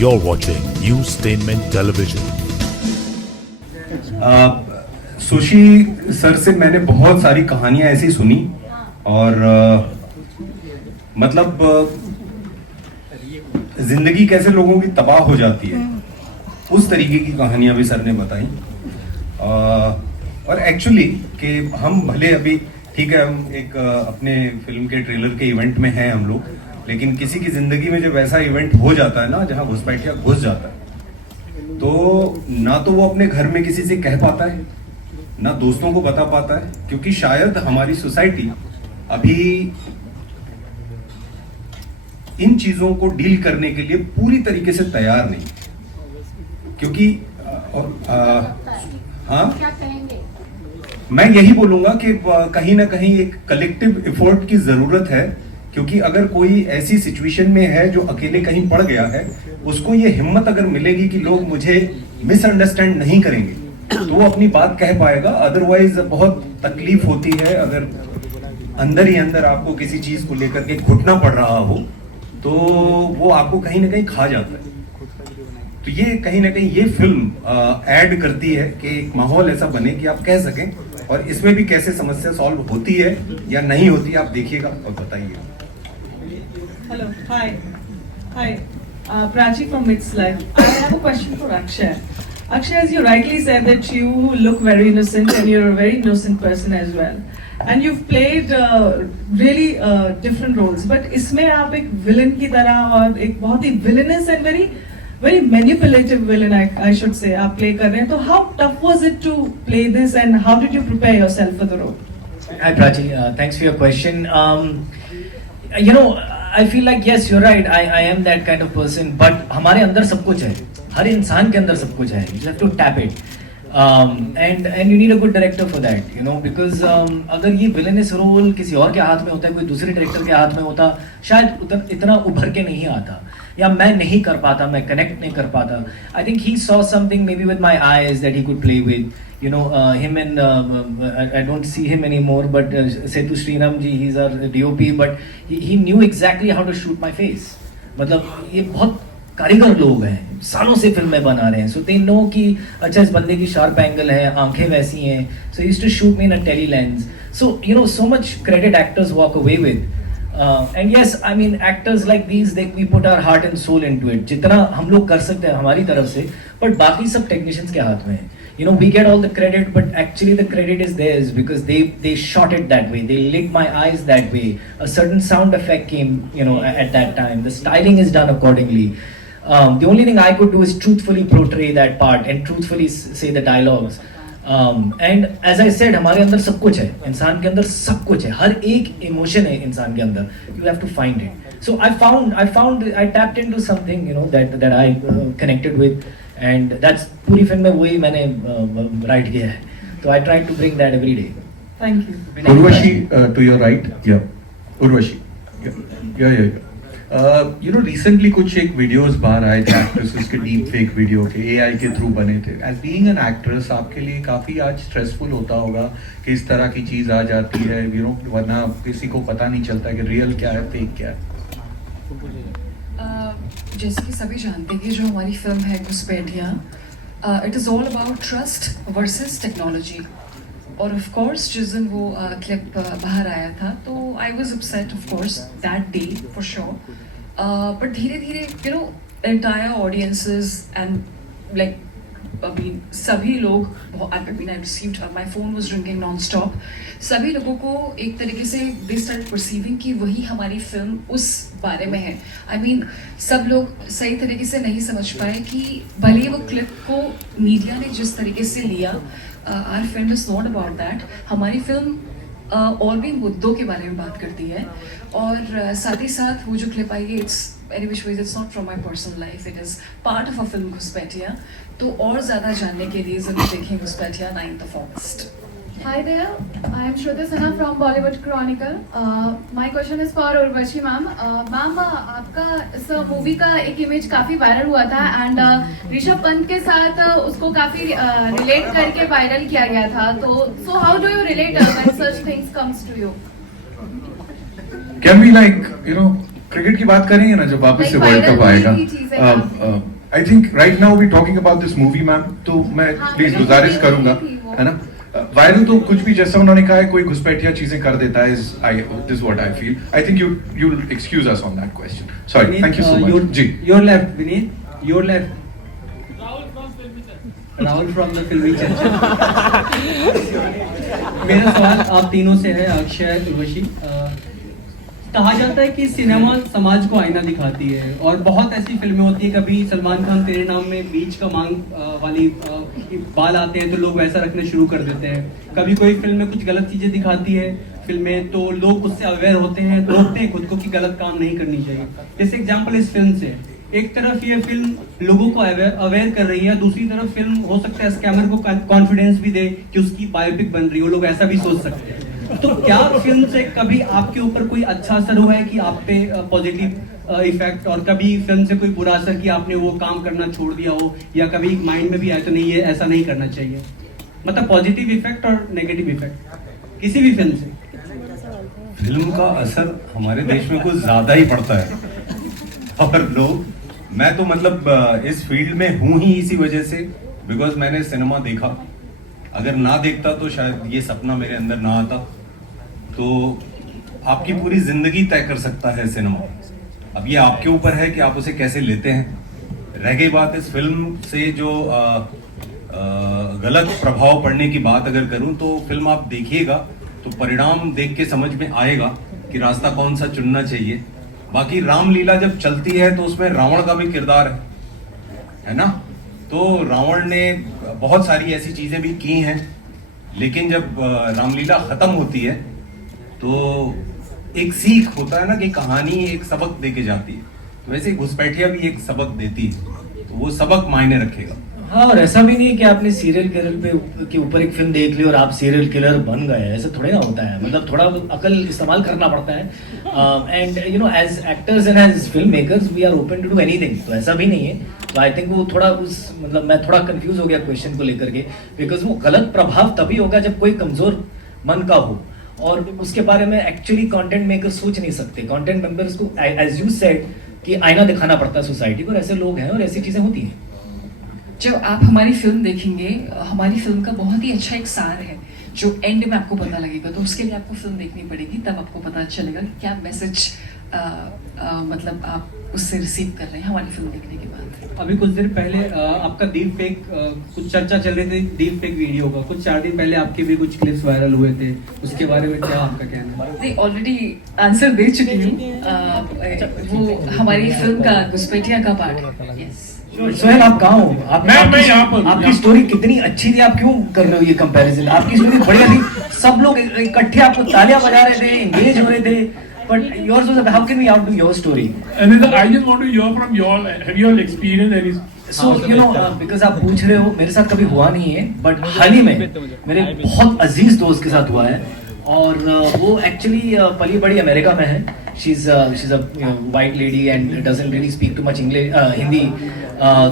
You're watching Newstainment Television. Sushi sir से मैंने बहुत सारी कहानियां ऐसी सुनी और मतलब जिंदगी कैसे लोगों की तबाह हो जाती है उस तरीके की कहानियां भी सर ने बताई। और एक्चुअली कि हम भले अभी ठीक है हम एक अपने फिल्म के ट्रेलर के इवेंट में हैं हम लोग, लेकिन किसी की जिंदगी में जब ऐसा इवेंट हो जाता है ना जहां घुसपैठिया घुस जाता है तो ना तो वो अपने घर में किसी से कह पाता है ना दोस्तों को बता पाता है, क्योंकि शायद हमारी सोसाइटी अभी इन चीजों को डील करने के लिए पूरी तरीके से तैयार नहीं, क्योंकि हाँ मैं यही बोलूंगा कि कहीं ना कहीं एक कलेक्टिव एफर्ट की जरूरत है, क्योंकि अगर कोई ऐसी सिचुएशन में है जो अकेले कहीं पड़ गया है, उसको ये हिम्मत अगर मिलेगी कि लोग मुझे मिसअंडरस्टैंड नहीं करेंगे तो वो अपनी बात कह पाएगा। अदरवाइज बहुत तकलीफ होती है अगर अंदर ही अंदर आपको किसी चीज को लेकर के घुटना पड़ रहा हो तो वो आपको कहीं ना कहीं खा जाता है। तो ये कहीं ना कहीं ये फिल्म ऐड करती है कि एक माहौल ऐसा बने कि आप कह सकें, और इसमें भी कैसे समस्या सॉल्व होती है या नहीं होती आप देखिएगा और बताइए। Hello, hi, Prachi from Mixed Life. I have a question for Akshay. Akshay, as you rightly said that you look very innocent and you're a very innocent person as well. And you've played really different roles. But इसमें आप एक villain की तरह और एक बहुत ही villainous and very manipulative villain I should say आप play कर रहे हैं. तो how tough was it to play this and how did you prepare yourself for the role? Hi Prachi, thanks for your question. You know, I feel like yes, you're right. I am that kind of person. But हमारे अंदर सब कुछ है. हर इंसान के अंदर सब कुछ है. You just have to tap it. And you need a good director for that. You know, because अगर ये villainous role किसी और के हाथ में होता है, कोई दूसरे director के हाथ में होता, शायद इतना उभर के नहीं आता. या मैं नहीं कर पाता, मैं connect नहीं कर पाता. I think he saw something maybe with my eyes that he could play with. You know, him and I don't see him anymore, but Setu Sriram ji, he's our DOP, but he knew exactly how to shoot my face. मतलब ये बहुत कारीगर लोग हैं, सालों से फिल्में बना रहे हैं, so they know कि अच्छा इस बंदे की sharp angle है, आंखें वैसी हैं, so he used to shoot me in a tele lens. So you know, so much credit actors walk away with. And yes, I mean actors like these, we put our heart and soul into it. जितना हम लोग कर सकते हैं हमारी तरफ से, but बाकी सब technicians के हाथ में है. You know, we get all the credit, but actually the credit is theirs because they shot it that way. They lit my eyes that way. A certain sound effect came, you know, at that time. The styling is done accordingly. The only thing I could do is truthfully portray that part and truthfully say the dialogues. And as I said, हमारे अंदर सब कुछ है. इंसान के अंदर सब कुछ है. हर एक emotion है इंसान के अंदर. You have to find it. So I tapped into something, you know, that I connected with. And that's पूरी फिल्म में वही मैंने write किया है. So I try to bring that every day. Thank you. Urvashi, to your right, yeah. Urvashi, yeah. You know, recently कुछ एक videos बाहर आए थे actresses के deep fake video के AI के through बने थे. As being an actress, आपके लिए काफी आज stressful होता होगा कि इस तरह की चीज आ जाती है, you know, वरना किसी को पता नहीं चलता कि real क्या है, fake क्या है. जैसे कि सभी जानते हैं कि जो हमारी फिल्म है घुसपैठियाँ, it is all about trust versus technology. और ऑफ कोर्स जिस दिन वो क्लिप बाहर आया था तो I was upset of course that day for sure, but धीरे धीरे you know entire audiences and like सभी लोग I received my phone was ringing non stop. सभी लोगों को एक तरीके से दे स्टार्ट परसीविंग कि वही हमारी फिल्म उस बारे में है. आई मीन सब लोग सही तरीके से नहीं समझ पाए कि भले वो क्लिप को मीडिया ने जिस तरीके से लिया, our film is not about that. हमारी फिल्म और भी मुद्दों के बारे में बात करती है और साथ ही साथ वो जो क्लिप आई है it's any which ways it's not from my personal life, it is part of a film घुसपैठियाँ. तो और ज़्यादा जानने के लिए ज़रूर देखें घुसपैठियाँ 9th August. Hi there, I am Shruti Sinha from Bollywood Chronicle. My question is for Urvashi ma'am. Ma'am, आपका इस मूवी का एक इमेज काफ़ी वायरल हुआ था एंड ऋषभ पंत के साथ उसको काफ़ी रिलेट करके वायरल किया गया था. तो so how do you relate when such things comes to you? Can we like, you know, cricket की बात करेंगे ना जब वापस से Like वर्ल्ड कप viral आएगा. हुई थी चीजें काफी. I think right now we talking about this movie ma'am, तो मैं हाँ, प्लीज viral गुजारिश हुई करूंगा, थी वो. है ना. वायरल तो कुछ भी जैसा उन्होंने कहा है, कोई घुसपैठिया चीजें कर देता है. This what I feel. I think you excuse us on that question. Sorry, thank you so much. जी, your left Vineet, your left. Rahul from the Filmy Charcha. मेरा सवाल आप तीनों से है, अक्षय, उर्वशी. कहा जाता है कि सिनेमा समाज को आईना दिखाती है और बहुत ऐसी फिल्में होती है, कभी सलमान खान तेरे नाम में बीच का मांग वाली बाल आते हैं तो लोग वैसा रखना शुरू कर देते हैं. कभी कोई फिल्म में कुछ गलत चीजें दिखाती है फिल्में तो लोग उससे अवेयर होते हैं, रोकते हैं खुद को कि गलत काम नहीं करनी चाहिए. जैसे एग्जाम्पल इस फिल्म से, एक तरफ ये फिल्म लोगों को अवेयर कर रही है, दूसरी तरफ फिल्म हो सकता है स्कैमर को कॉन्फिडेंस भी दे कि उसकी बायोपिक बन रही है. वो लोग ऐसा भी सोच सकते हैं. तो क्या फिल्म से कभी आपके ऊपर कोई अच्छा असर हुआ है कि आप पे पॉजिटिव इफेक्ट, और कभी फिल्म से कोई बुरा असर कि आपने वो काम करना छोड़ दिया हो, या कभी माइंड में भी आया तो नहीं है ऐसा नहीं करना चाहिए, मतलब पॉजिटिव इफेक्ट और नेगेटिव इफेक्ट किसी भी फिल्म से? फिल्म का असर हमारे देश में कुछ ज्यादा ही पड़ता है. और लोग, मैं तो मतलब इस फील्ड में हूं ही इसी वजह से, बिकॉज मैंने सिनेमा देखा. अगर ना देखता तो शायद ये सपना मेरे अंदर ना आता. तो आपकी पूरी जिंदगी तय कर सकता है सिनेमा. अब ये आपके ऊपर है कि आप उसे कैसे लेते हैं. रह गई बात इस फिल्म से जो गलत प्रभाव पड़ने की बात अगर करूं, तो फिल्म आप देखिएगा तो परिणाम देख के समझ में आएगा कि रास्ता कौन सा चुनना चाहिए. बाकी रामलीला जब चलती है तो उसमें रावण का भी किरदार है ना. तो रावण ने बहुत सारी ऐसी चीजें भी की हैं, लेकिन जब रामलीला खत्म होती है तो एक सीख होता है ना कि कहानी एक सबक दे के जाती है. तो वैसे घुसपैठिया भी एक सबक देती है, तो वो सबक मायने रखेगा. हाँ, और ऐसा भी नहीं है कि आपने सीरियल किलर के ऊपर एक फिल्म देख ली और आप सीरियल किलर बन गए. ऐसा थोड़ी ना होता है. मतलब थोड़ा अकल इस्तेमाल करना पड़ता है. And you know, as actors and as film makers we are open to do anything. तो ऐसा भी नहीं है. तो आई थिंक वो थोड़ा मतलब मैं थोड़ा कंफ्यूज हो गया क्वेश्चन को लेकर के, बिकॉज वो गलत प्रभाव तभी होगा जब कोई कमजोर मन का हो, और उसके बारे में एक्चुअली कंटेंट मेकर सोच नहीं सकते. कंटेंट मेकर्स को एज यू सेड कि आईना दिखाना पड़ता है सोसाइटी को, और ऐसे लोग हैं और ऐसी चीजें होती हैं. जब आप हमारी फिल्म देखेंगे, हमारी फिल्म का बहुत ही अच्छा एक सार है जो एंड में आपको पता लगेगा. तो उसके लिए आपको फिल्म देखनी पड़ेगी, तब आपको पता चलेगा कि क्या मैसेज मतलब आप उससे रिसीव कर रहे हैं हमारी फिल्म देखने के बाद. अभी कुछ दिन पहले आपका डीप फेक, कुछ चर्चा चल रही थी डीप फेक वीडियो का. कुछ 4 दिन पहले आपके भी कुछ क्लिप्स वायरल हुए थे, उसके बारे में क्या आपका कहना है? नहीं, ऑलरेडी आंसर दे चुकी हूँ. वो हमारी फिल्म का घुसपैठिया का पार्ट है. यस. सोहेल, आप कहाँ हो? मैं यहाँ पर. आपकी स्टोरी कितनी अच्छी थी, आप क्यों कर रहे हो ये कंपैरिजन? आपकी स्टोरी बढ़िया थी, सब लोग इकट्ठे आपको तालियां बजा रहे थे, एंगेज हो रहे थे. But yours was how can we outdo your story? And then I just want to hear from you all. Have you all experienced any? So you know, because आप पूछ रहे हो, मेरे साथ कभी हुआ नहीं है, but हाल ही में मेरे बहुत अजीज दोस्त के साथ हुआ है. और वो एक्चुअली पली बड़ी अमेरिका में है. she's a white lady and doesn't really speak too much English, Hindi.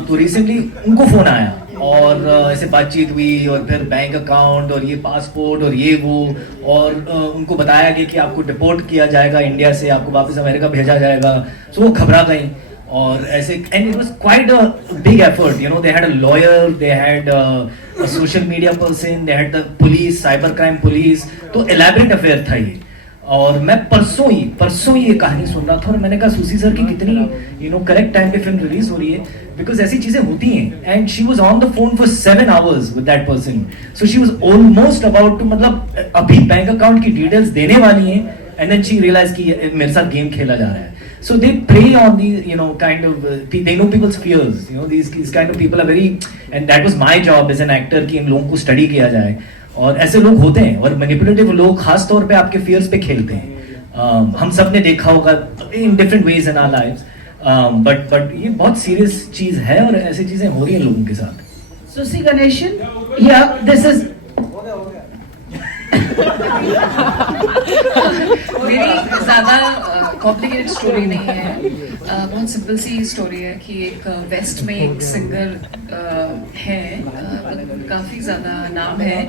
तो रिसेंटली उनको फोन आया और ऐसे बातचीत हुई, और फिर बैंक अकाउंट और ये पासपोर्ट और ये वो, और उनको बताया गया कि आपको डिपोर्ट किया जाएगा इंडिया से, आपको वापस अमेरिका भेजा जाएगा. सो वो घबरा गई और ऐसे, and it was quite a big effort. You know, they had a lawyer, they had a social media person, they had the police, cyber crime police. तो एलैबोरेट अफेयर था ये. और मैं परसों ये कहानी सुन रहा था और मैंने कहा सुसी सर की कितनी करेक्ट टाइम पे फिल्म रिलीज हो रही है, बिकॉज ऐसी चीजें होती हैं. And she was on the phone for 7 hours with that person. So she was almost about to, मतलब अभी बैंक अकाउंट की डिटेल्स देने वाली हैं, एंड देन शी रियलाइज कि मेरे साथ गेम खेला जा रहा है. So they prey on these, kind of, they know people's fears. These kind of people are very, and that was my job as an actor कि इन लोगों को स्टडी किया जाए. और ऐसे लोग होते हैं, और मैनिपुलेटिव लोग खास तौर पे आपके फियर्स पे खेलते हैं. हम सब ने देखा होगा in different ways in our lives. But ये बहुत सीरियस चीज है और ऐसी चीजें हो रही हैं लोगों के साथ. Susi Ganeshan, yeah, this is. मेरी ज़्यादा कॉम्प्लिकेटेड स्टोरी नहीं है. बहुत सिंपल सी स्टोरी है कि एक वेस्ट में एक सिंगर है, काफ़ी ज़्यादा नाम है,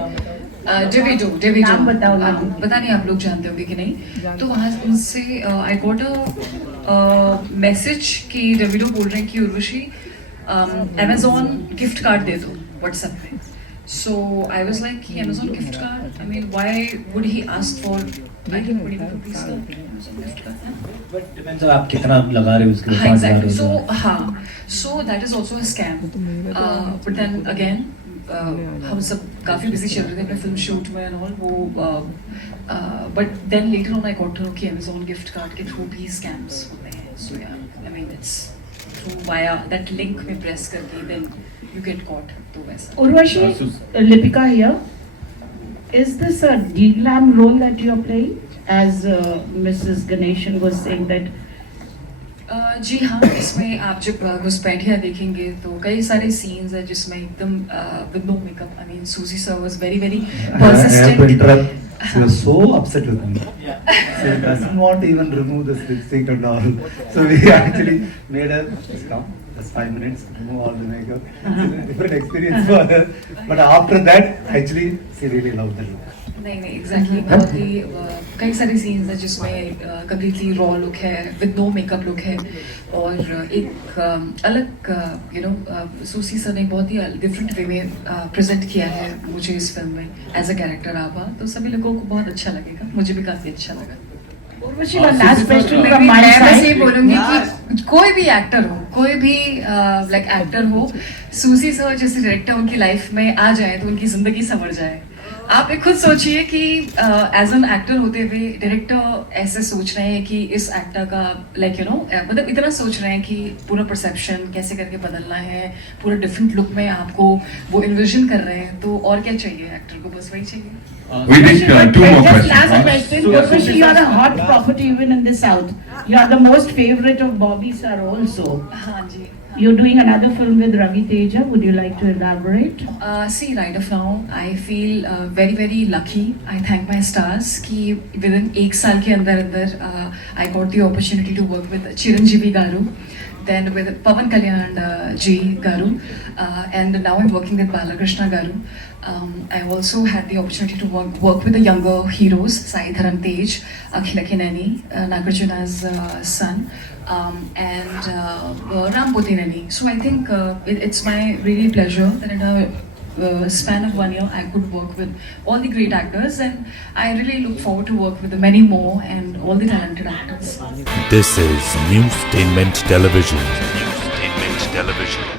डेविडो. नाम बताओ. पता नहीं आप लोग जानते होंगे कि नहीं. तो वहाँ उनसे आई गॉट अ मैसेज कि रविडो बोल रहे हैं कि उर्वशी Amazon गिफ्ट कार्ड दे दो व्हाट्सएप पे. So I was like कि Amazon gift card, I mean why would he ask for I think 20 rupees का Amazon gift card. But depends on आप कितना लगा रहे हो उसके लिए. हाँ, 5,000 exactly. So होगा. हाँ, so that is also a scam. But then again, हम सब काफी busy चल रहे थे अपने film shoot में and all वो. But then later on I got to know कि Amazon gift card के through भी scams होते हैं. So yeah, I mean it's through via that link में press करके then you get caught. तो वैसा. Urvashi, Lipika here. Is this a D-glam role that you are playing? As Mrs. Ganeshan was saying that. जी हाँ, इसमें आप जब घुसपैठिया देखेंगे तो कई सारे सीन्स हैं जिसमें एकदम with no makeup. I mean, Susie sir was very persistent. She was so upset with me. She doesn't want to even remove the lipstick and all. So we actually made her just come, just 5 minutes, remove all the makeup. It's a different experience for her. But after that, actually, she really loved the look. नहीं exactly बहुत ही कई सारे scenes हैं जिसमें completely raw look है with no makeup look है और एक अलग यू नो सूसी सर ने बहुत ही डिफरेंट वे में प्रेजेंट किया है मुझे इस फिल्म में एज अ कैरेक्टर आभा. तो सभी लोगों को बहुत अच्छा लगेगा, मुझे भी काफी अच्छा लगा. Urvashi, one last question from my मैं बस ये side. बोलूंगी कि कोई भी एक्टर हो, कोई भी लाइक एक्टर हो, सूसी सर जैसे डायरेक्टर उनकी लाइफ में आ जाए तो उनकी जिंदगी संवर जाए. आप एक खुद सोचिए कि एज एन एक्टर होते हुए डायरेक्टर ऐसे सोच रहे हैं कि इस एक्टर का लाइक यू नो मतलब इतना सोच रहे हैं कि पूरा परसेप्शन कैसे करके बदलना है, पूरा डिफरेंट लुक में आपको वो इन्विजन कर रहे हैं. तो और क्या चाहिए एक्टर को, बस वही चाहिए. We take 2 more Just last questions. question. Urvashi, you are a hot property even in the South. You are the most favorite of Bobby sir also. हाँ जी. You're doing another film with Ravi Teja. Would you like to elaborate? See, right of now, I feel very lucky. I thank my stars कि within 1 साल के अंदर I got the opportunity to work with Chiranjeevi Garu, then with Pavan Kalyan Ji Garu, and now I'm working with Balakrishna Garu. I also had the opportunity to work with the younger heroes, Sai Dharam Tej, Akhil Akkineni, Nagarjuna's son, and Ram Potineni. So I think it's my really pleasure that in a span of 1 year I could work with all the great actors, and I really look forward to work with many more and all the talented actors. This is Newstainment Television. Newstainment Television.